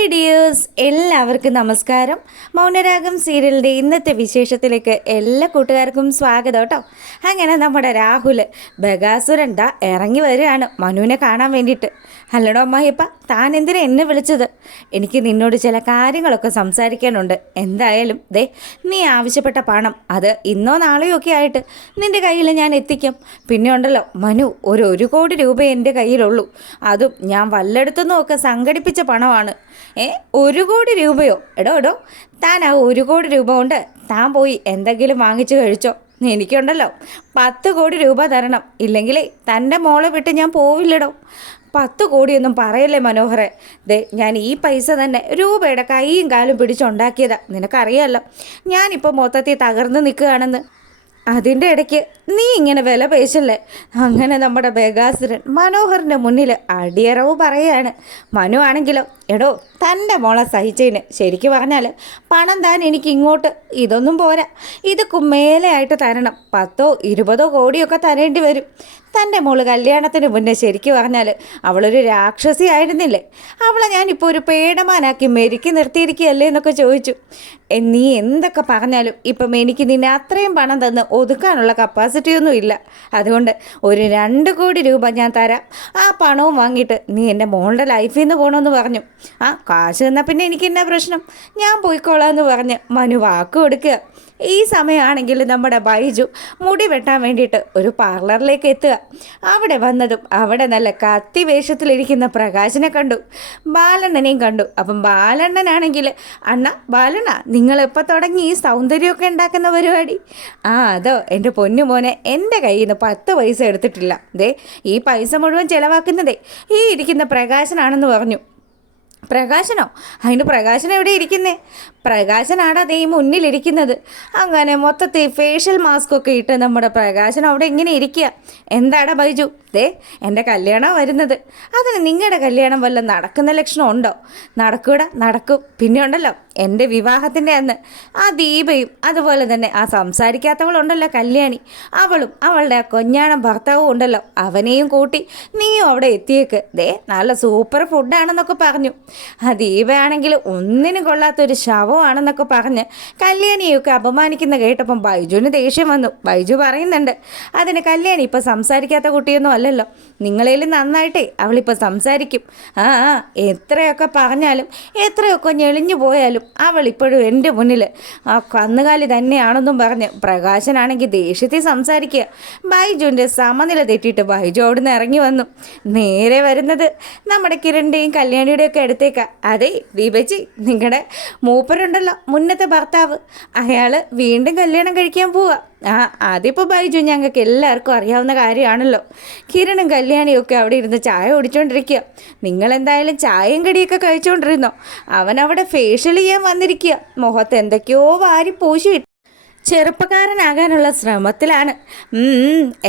Hi dears, എല്ലാവർക്കും നമസ്കാരം. മൗനരാഗം സീരിയലിൻ്റെ ഇന്നത്തെ വിശേഷത്തിലേക്ക് എല്ലാ കൂട്ടുകാർക്കും സ്വാഗതം കേട്ടോ. അങ്ങനെ നമ്മുടെ രാഹുൽ ബഗാസുരൻ ഇറങ്ങി വരികയാണ് മനുവിനെ കാണാൻ വേണ്ടിയിട്ട്. അല്ലടോ അമ്മായിയപ്പ, താൻ എന്തിനാ എന്നെ വിളിച്ചത്? എനിക്ക് നിന്നോട് ചില കാര്യങ്ങളൊക്കെ സംസാരിക്കാനുണ്ട്. എന്തായാലും നീ ആവശ്യപ്പെട്ട പണം അത് ഇന്നോ നാളെയോ ഒക്കെ ആയിട്ട് നിൻ്റെ കയ്യിൽ ഞാൻ എത്തിക്കാം. പിന്നെ ഉണ്ടല്ലോ മനു, ഒരു കോടി രൂപ എൻ്റെ കയ്യിലുള്ളൂ. അതും ഞാൻ വല്ലയിടത്തുനിന്നും ഒക്കെ സംഘടിപ്പിച്ച പണമാണ്. 1 കോടി രൂപയോ? എടോ താൻ ആ 1 കോടി രൂപ കൊണ്ട് താൻ പോയി എന്തെങ്കിലും വാങ്ങിച്ചു കഴിച്ചോ. എനിക്കുണ്ടല്ലോ 10 കോടി രൂപ തരണം. ഇല്ലെങ്കിൽ തൻ്റെ മോളെ വിട്ട് ഞാൻ പോവില്ലടോ. 10 കോടിയൊന്നും പറയല്ലേ മനോഹറെ. ഞാൻ ഈ പൈസ തന്നെ രൂപയുടെ കൈയും കാലും പിടിച്ചുണ്ടാക്കിയതാ. നിനക്കറിയാമല്ലോ ഞാനിപ്പോൾ മൊത്തത്തിൽ തകർന്ന് നിൽക്കുകയാണെന്ന്. അതിൻ്റെ ഇടയ്ക്ക് നീ ഇങ്ങനെ വില പേശല്ലേ. അങ്ങനെ നമ്മുടെ ബഗാസുരൻ മനോഹറിൻ്റെ മുന്നിൽ അടിയറവ് പറയുകയാണ്. മനു ആണെങ്കിലോ, എടോ തൻ്റെ മോളെ സഹിച്ചതിന് ശരിക്കും പറഞ്ഞാൽ പണം താൻ എനിക്ക് ഇങ്ങോട്ട് ഇതൊന്നും പോരാ, ഇതൊക്കെ മേലെയായിട്ട് തരണം. 10 20 കോടിയൊക്കെ തരേണ്ടി വരും. തൻ്റെ മോള് കല്യാണത്തിന് മുന്നേ ശരിക്കും പറഞ്ഞാൽ അവളൊരു രാക്ഷസി ആയിരുന്നില്ലേ? അവളെ ഞാനിപ്പോൾ ഒരു പേടമാനാക്കി മെരുക്കി നിർത്തിയിരിക്കുകയല്ലേ എന്നൊക്കെ ചോദിച്ചു. നീ എന്തൊക്കെ പറഞ്ഞാലും ഇപ്പം എനിക്ക് നിന്നെ അത്രയും പണം തന്ന് ഒതുക്കാനുള്ള കപ്പാസിറ്റി ഒന്നും ഇല്ല. അതുകൊണ്ട് ഒരു 2 കോടി രൂപ ഞാൻ തരാം. ആ പണവും വാങ്ങിയിട്ട് നീ എൻ്റെ മോളുടെ ലൈഫിൽ നിന്ന് പോകണമെന്ന് പറഞ്ഞു. കാശ് തന്നാൽ പിന്നെ എനിക്ക് എന്നാ പ്രശ്നം, ഞാൻ പോയിക്കോളാമെന്ന് പറഞ്ഞ് മനു വാക്ക് കൊടുക്കുക. ഈ സമയമാണെങ്കിൽ നമ്മുടെ ബൈജു മുടി വെട്ടാൻ വേണ്ടിയിട്ട് ഒരു പാർലറിലേക്ക് എത്തുക. അവിടെ വന്നതും അവിടെ നല്ല കത്തി വേഷത്തിലിരിക്കുന്ന പ്രകാശനെ കണ്ടു, ബാലണ്ണനെയും കണ്ടു. അപ്പം ബാലണ്ണനാണെങ്കിൽ, ബാലണ്ണ നിങ്ങളെപ്പോൾ തുടങ്ങി ഈ സൗന്ദര്യമൊക്കെ ഉണ്ടാക്കുന്ന പരിപാടി? അതോ എൻ്റെ പൊന്നു മോനെ, എൻ്റെ കയ്യിൽ നിന്ന് 10 പൈസ എടുത്തിട്ടില്ല. ഈ പൈസ മുഴുവൻ ചിലവാക്കുന്നതേ ഈ ഇരിക്കുന്ന പ്രകാശനാണെന്ന് പറഞ്ഞു. പ്രകാശനോ? അതിന് പ്രകാശൻ എവിടെ ഇരിക്കുന്നേ? പ്രകാശനാടാ ഈ മുന്നിലിരിക്കുന്നത്. അങ്ങനെ മൊത്തത്തിൽ ഫേഷ്യൽ മാസ്കൊക്കെ ഇട്ട് നമ്മുടെ പ്രകാശൻ അവിടെ ഇങ്ങനെ ഇരിക്കുക. എന്താടാ ബൈജു, എൻ്റെ കല്യാണം വരുന്നത്, അതിന് നിങ്ങളുടെ കല്യാണം വല്ല നടക്കുന്ന ലക്ഷണം ഉണ്ടോ? നടക്കും. പിന്നെ ഉണ്ടല്ലോ എൻ്റെ വിവാഹത്തിൻ്റെ അന്ന് ആ ദീപയും അതുപോലെ തന്നെ ആ സംസാരിക്കാത്തവളുണ്ടല്ലോ കല്യാണി, അവളും അവളുടെ ആ കൊഞ്ഞാണം ഭർത്താവും ഉണ്ടല്ലോ, അവനെയും കൂട്ടി നീയും അവിടെ എത്തിയേക്ക്. നല്ല സൂപ്പർ ഫുഡാണെന്നൊക്കെ പറഞ്ഞു. ആ ദീപയാണെങ്കിൽ ഒന്നിനും കൊള്ളാത്തൊരു ശവമാണെന്നൊക്കെ പറഞ്ഞ് കല്യാണിയൊക്കെ അപമാനിക്കുന്ന കേട്ടപ്പം ബൈജുവിന് ദേഷ്യം വന്നു. ബൈജു പറയുന്നുണ്ട്, അതിന് കല്യാണി ഇപ്പം സംസാരിക്കാത്ത കുട്ടിയൊന്നും അല്ലല്ലോ, നിങ്ങളേലും നന്നായിട്ടേ അവളിപ്പോൾ സംസാരിക്കും. എത്രയൊക്കെ പറഞ്ഞാലും എത്രയൊക്കെ ഞെളിഞ്ഞു പോയാലും അവൾ ഇപ്പോഴും എൻ്റെ മുന്നിൽ ആ കന്നുകാലി തന്നെയാണെന്നും പറഞ്ഞ് പ്രകാശനാണെങ്കിൽ ദേഷ്യത്തിൽ സംസാരിക്കുക. ബൈജുവിൻ്റെ സമനില തെറ്റിയിട്ട് ബൈജു അവിടുന്ന് ഇറങ്ങി വന്നു. നേരെ വരുന്നത് നമ്മുടെ കിരണിൻ്റെയും കല്യാണിയുടെയും ഒക്കെ അടുത്തേക്കാണ്. ദീപച്ചി, നിങ്ങളുടെ മൂപ്പരുണ്ടല്ലോ മുന്നത്തെ ഭർത്താവ്, അയാൾ വീണ്ടും കല്യാണം കഴിക്കാൻ പോവുക. അതിപ്പോൾ ബൈജു ഞങ്ങൾക്ക് എല്ലാവർക്കും അറിയാവുന്ന കാര്യമാണല്ലോ. കിരണും കല്യാണിയും ഒക്കെ അവിടെ ഇരുന്ന് ചായ കുടിച്ചുകൊണ്ടിരിക്കുക. നിങ്ങളെന്തായാലും ചായയും കടിയൊക്കെ കഴിച്ചുകൊണ്ടിരുന്നോ? അവനവിടെ ഫേഷ്യൽ ചെയ്യാൻ വന്നിരിക്കുക. മുഖത്ത് എന്തൊക്കെയോ വാരി പൂശി ചെറുപ്പക്കാരനാകാനുള്ള ശ്രമത്തിലാണ്.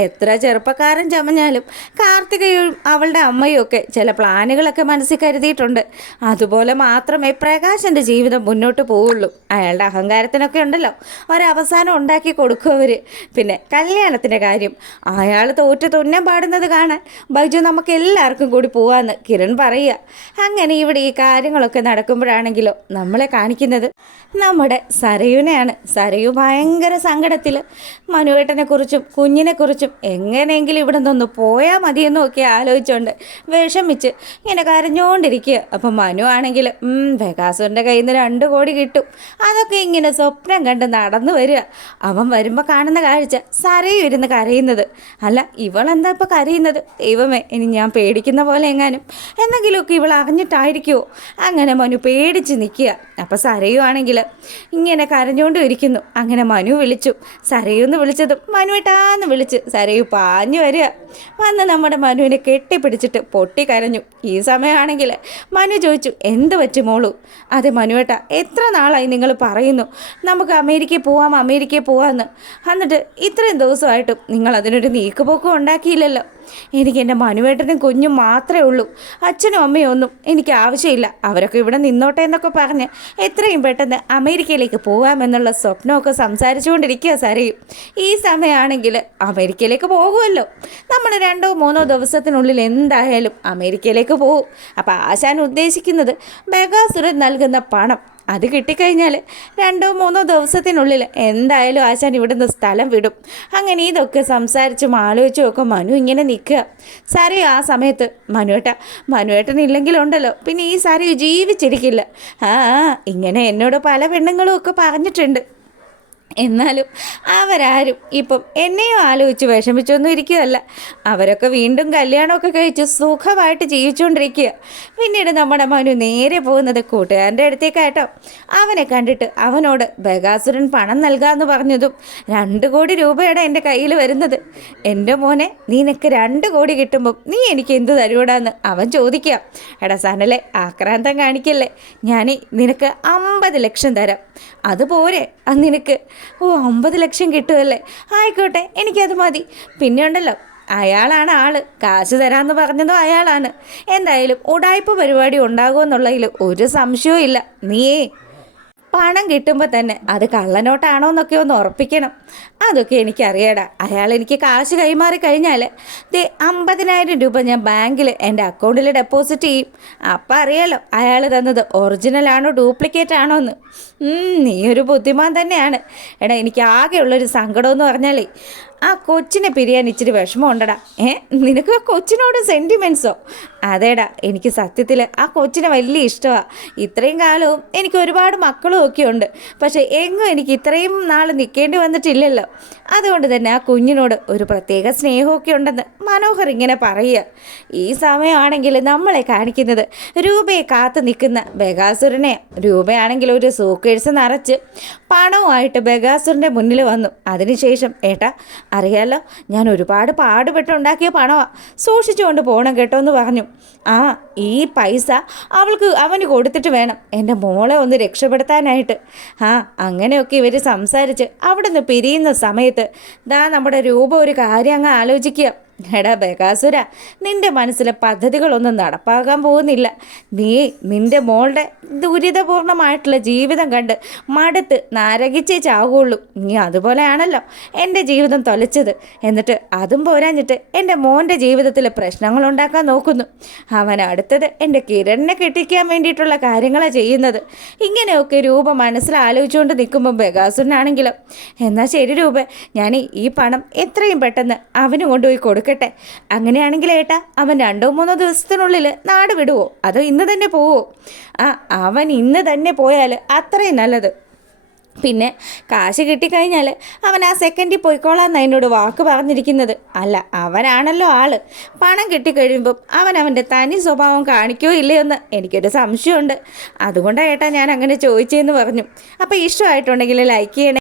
എത്ര ചെറുപ്പക്കാരൻ ചമഞ്ഞാലും കാർത്തികയും അവളുടെ അമ്മയും ഒക്കെ ചില പ്ലാനുകളൊക്കെ മനസ്സിൽ കരുതിയിട്ടുണ്ട്. അതുപോലെ മാത്രമേ പ്രകാശൻ്റെ ജീവിതം മുന്നോട്ട് പോവുള്ളൂ. അയാളുടെ അഹങ്കാരത്തിനൊക്കെ ഉണ്ടല്ലോ ഒരവസാനം ഉണ്ടാക്കി കൊടുക്കും അവർ. പിന്നെ കല്യാണത്തിൻ്റെ കാര്യം, അയാൾ തോറ്റ് തുന്നം പാടുന്നത് കാണാൻ ബൈജു നമുക്ക് എല്ലാവർക്കും കൂടി പോവാന്ന് കിരൺ പറയുക. അങ്ങനെ ഇവിടെ ഈ കാര്യങ്ങളൊക്കെ നടക്കുമ്പോഴാണെങ്കിലോ നമ്മളെ കാണിക്കുന്നത് നമ്മുടെ സരയുനെയാണ്. സരയു ഭയങ്കര സങ്കടത്തിൽ മനുവേട്ടനെക്കുറിച്ചും കുഞ്ഞിനെക്കുറിച്ചും എങ്ങനെയെങ്കിലും ഇവിടെ നിന്നൊന്ന് പോയാൽ മതിയെന്നും ഒക്കെ ആലോചിച്ചുകൊണ്ട് വിഷമിച്ച് ഇങ്ങനെ കരഞ്ഞുകൊണ്ടിരിക്കുക. അപ്പം മനു ആണെങ്കിൽ ബഗാസുവിൻ്റെ കയ്യിൽ നിന്ന് 2 കോടി കിട്ടും, അതൊക്കെ ഇങ്ങനെ സ്വപ്നം കണ്ട് നടന്നു വരിക. അവൻ വരുമ്പോൾ കാണുന്ന കാഴ്ച സരയും ഇരുന്ന് കരയുന്നത്. അല്ല, ഇവളെന്താ ഇപ്പോൾ കരയുന്നത്? ദൈവമേ, ഇനി ഞാൻ പേടിക്കുന്ന പോലെ എങ്ങാനും എന്തെങ്കിലുമൊക്കെ ഇവൾ അറിഞ്ഞിട്ടായിരിക്കുമോ? അങ്ങനെ മനു പേടിച്ച് നിൽക്കുക. അപ്പോൾ സരയു ആണെങ്കിൽ ഇങ്ങനെ കരഞ്ഞുകൊണ്ടും ഇരിക്കുന്നു. അങ്ങനെ മനു വിളിച്ചു. സരയുന്ന് വിളിച്ചതും മനുവേട്ടാന്ന് വിളിച്ച് സരയു പാഞ്ഞു വരിക. വന്ന് നമ്മുടെ മനുവിനെ കെട്ടിപ്പിടിച്ചിട്ട് പൊട്ടിക്കരഞ്ഞു. ഈ സമയമാണെങ്കിൽ മനു ചോദിച്ചു, എന്ത് പറ്റും മോളു? അതെ മനുവേട്ട, എത്ര നാളായി നിങ്ങൾ പറയുന്നു നമുക്ക് അമേരിക്കയിൽ പോവാമെന്ന്. എന്നിട്ട് ഇത്രയും ദിവസമായിട്ടും നിങ്ങൾ അതിനൊരു നീക്കുപോക്കും ഉണ്ടാക്കിയില്ലല്ലോ. എനിക്ക് എൻ്റെ മനുവേട്ടനും കുഞ്ഞും മാത്രമേ ഉള്ളൂ. അച്ഛനും അമ്മയും ഒന്നും എനിക്ക് ആവശ്യമില്ല. അവരൊക്കെ ഇവിടെ നിന്നോട്ടെ എന്നൊക്കെ പറഞ്ഞ് എത്രയും പെട്ടെന്ന് അമേരിക്കയിലേക്ക് പോകാമെന്നുള്ള സ്വപ്നമൊക്കെ സംസാരിച്ചുകൊണ്ടിരിക്കുക സരയും. ഈ സമയമാണെങ്കിൽ അമേരിക്കയിലേക്ക് പോകുമല്ലോ. നമ്മൾ 2-3 ദിവസത്തിനുള്ളിൽ എന്തായാലും അമേരിക്കയിലേക്ക് പോകും. അപ്പോൾ ആശാൻ ഉദ്ദേശിക്കുന്നത് ബഗാസുരൻ നൽകുന്ന പണം അത് കിട്ടിക്കഴിഞ്ഞാൽ 2-3 ദിവസത്തിനുള്ളിൽ എന്തായാലും ആശാൻ ഇവിടുന്ന് സ്ഥലം വിടും. അങ്ങനെ ഇതൊക്കെ സംസാരിച്ചും ആലോചിച്ചും ഒക്കെ മനു ഇങ്ങനെ നിൽക്കുക. സരയു ആ സമയത്ത് മനുവേട്ടനില്ലെങ്കിലുണ്ടല്ലോ പിന്നെ ഈ സരയു ജീവിച്ചിരിക്കില്ല. ഇങ്ങനെ എന്നോട് പല പെണ്ണുങ്ങളും ഒക്കെ പറഞ്ഞിട്ടുണ്ട്. എന്നാലും അവരാരും ഇപ്പം എന്നെയും ആലോചിച്ച് വിഷമിച്ചൊന്നും ഇരിക്കുകയല്ല. അവരൊക്കെ വീണ്ടും കല്യാണമൊക്കെ കഴിച്ച് സുഖമായിട്ട് ജീവിച്ചുകൊണ്ടിരിക്കുക. പിന്നീട് നമ്മുടെ മനു നേരെ പോകുന്നത് കൂട്ടുകാരൻ്റെ അടുത്തേക്കാട്ടോ. അവനെ കണ്ടിട്ട് അവനോട് ബഗാസുരൻ പണം നൽകാമെന്ന് പറഞ്ഞതും 2 കോടി രൂപയുടെ എൻ്റെ കയ്യിൽ വരുന്നത്. എൻ്റെ മോനെ, നിനക്ക് 2 കോടി കിട്ടുമ്പം നീ എനിക്ക് എന്ത് തരൂടാന്ന് അവൻ ചോദിക്കുക. എടാ സനലെ, ആക്രാന്തം കാണിക്കല്ലേ. ഞാൻ നിനക്ക് 50 ലക്ഷം തരാം. അതുപോരെ നിനക്ക്? 50 ലക്ഷം കിട്ടുമല്ലേ? ആയിക്കോട്ടെ, എനിക്കത് മതി. പിന്നെ ഉണ്ടല്ലോ, അയാളാണ് ആള്. കാശ് തരാമെന്ന് പറഞ്ഞതും അയാളാണ്. എന്തായാലും ഉടായ്പ പരിപാടി ഉണ്ടാകുമെന്നുള്ളതിൽ ഒരു സംശയവും ഇല്ല. നീയേ പണം കിട്ടുമ്പോൾ തന്നെ അത് കള്ളനോട്ടാണോ എന്നൊക്കെ ഒന്ന് ഉറപ്പിക്കണം. അതൊക്കെ എനിക്കറിയാടാ. അയാൾ എനിക്ക് കാശ് കൈമാറി കഴിഞ്ഞാൽ 50,000 രൂപ ഞാൻ ബാങ്കിൽ എൻ്റെ അക്കൗണ്ടിൽ ഡെപ്പോസിറ്റ് ചെയ്യും. അപ്പം അറിയാലോ അയാൾ തന്നത് ഒറിജിനലാണോ ഡ്യൂപ്ലിക്കേറ്റ് ആണോ എന്ന്. നീ ഒരു ബുദ്ധിമാൻ തന്നെയാണ്. എടാ, എനിക്ക് ആകെയുള്ളൊരു സങ്കടമെന്ന് പറഞ്ഞാലേ ആ കൊച്ചിനെ പിരിയാൻ ഇച്ചിരി വിഷമമുണ്ടടാ. നിനക്ക് ആ കൊച്ചിനോട് സെൻറ്റിമെൻറ്റ്സോ? അതേടാ, എനിക്ക് സത്യത്തിൽ ആ കൊച്ചിനെ വലിയ ഇഷ്ടമാണ്. ഇത്രയും കാലവും എനിക്ക് ഒരുപാട് മക്കളും ഒക്കെ ഉണ്ട്. പക്ഷേ എങ്ങും എനിക്ക് ഇത്രയും നാൾ നിൽക്കേണ്ടി വന്നിട്ടില്ലല്ലോ. അതുകൊണ്ട് തന്നെ ആ കുഞ്ഞിനോട് ഒരു പ്രത്യേക സ്നേഹമൊക്കെ ഉണ്ടെന്ന് മനോഹർ ഇങ്ങനെ പറയുക. ഈ സമയമാണെങ്കിൽ നമ്മളെ കാണിക്കുന്നത് രൂപയെ കാത്തു നിൽക്കുന്ന ബഗാസുരനെ. രൂപയാണെങ്കിൽ ഒരു സൂക്കേഴ്സ് നിറച്ച് പണവുമായിട്ട് ബഗാസുരൻ്റെ മുന്നിൽ വന്നു. അതിനുശേഷം, ഏട്ടാ അറിയാലോ, ഞാൻ ഒരുപാട് പാടുപെട്ടുണ്ടാക്കിയ പണമാണ്, സൂക്ഷിച്ചുകൊണ്ട് പോകണം കേട്ടോ എന്ന് പറഞ്ഞു. ഈ പൈസ അവന് കൊടുത്തിട്ട് വേണം എൻ്റെ മോളെ ഒന്ന് രക്ഷപ്പെടുത്താനായിട്ട്. അങ്ങനെയൊക്കെ ഇവർ സംസാരിച്ച് അവിടെ നിന്ന് പിരിയുന്ന സമയത്ത് നമ്മുടെ രൂപ ഒരു കാര്യം അങ്ങ് ആലോചിക്കുക. എടാ ബഗാസുര, നിൻ്റെ മനസ്സിലെ പദ്ധതികളൊന്നും നടപ്പാകാൻ പോകുന്നില്ല. നിൻ്റെ മോളുടെ ദുരിതപൂർണമായിട്ടുള്ള ജീവിതം കണ്ട് മടുത്ത് നരകിച്ചേ ചാവുകയുള്ളൂ. നീ അതുപോലെയാണല്ലോ എൻ്റെ ജീവിതം തൊലച്ചത്. എന്നിട്ട് അതും പോരാഞ്ഞിട്ട് എൻ്റെ മോൻ്റെ ജീവിതത്തിൽ പ്രശ്നങ്ങളുണ്ടാക്കാൻ നോക്കുന്നു. അവൻ അടുത്തത് എൻ്റെ കിരണിനെ കെട്ടിക്കാൻ വേണ്ടിയിട്ടുള്ള കാര്യങ്ങളാണ് ചെയ്യുന്നത്. ഇങ്ങനെയൊക്കെ രൂപ മനസ്സിലാലോചിച്ചുകൊണ്ട് നിൽക്കുമ്പോൾ ബഗാസുരനാണെങ്കിലും, എന്നാൽ ശരി രൂപ, ഞാൻ ഈ പണം എത്രയും പെട്ടെന്ന് അവന് കൊണ്ടുപോയി കൊടുക്കട്ടെ. അങ്ങനെയാണെങ്കിൽ ഏട്ടാ, അവൻ 2-3 ദിവസത്തിനുള്ളിൽ നാട് വിടുവോ അതോ ഇന്ന് തന്നെ പോവോ? അവൻ ഇന്ന് തന്നെ പോയാൽ അത്രയും നല്ലത്. പിന്നെ കാശ് കിട്ടിക്കഴിഞ്ഞാൽ അവൻ ആ സെക്കൻഡിൽ പോയിക്കോളാന്ന് എന്നോട് വാക്ക് പറഞ്ഞിരിക്കുന്നത്. അല്ല, അവനാണല്ലോ ആള്. പണം കിട്ടിക്കഴിയുമ്പം അവൻ്റെ തനി സ്വഭാവം കാണിക്കോ ഇല്ലയോ എന്ന് എനിക്കൊരു സംശയമുണ്ട്. അതുകൊണ്ടാണ് ഏട്ടാ ഞാൻ അങ്ങനെ ചോദിച്ചതെന്ന് പറഞ്ഞു. അപ്പോൾ ഇഷ്ടമായിട്ടുണ്ടെങ്കിൽ ലൈക്ക് ചെയ്യണേ.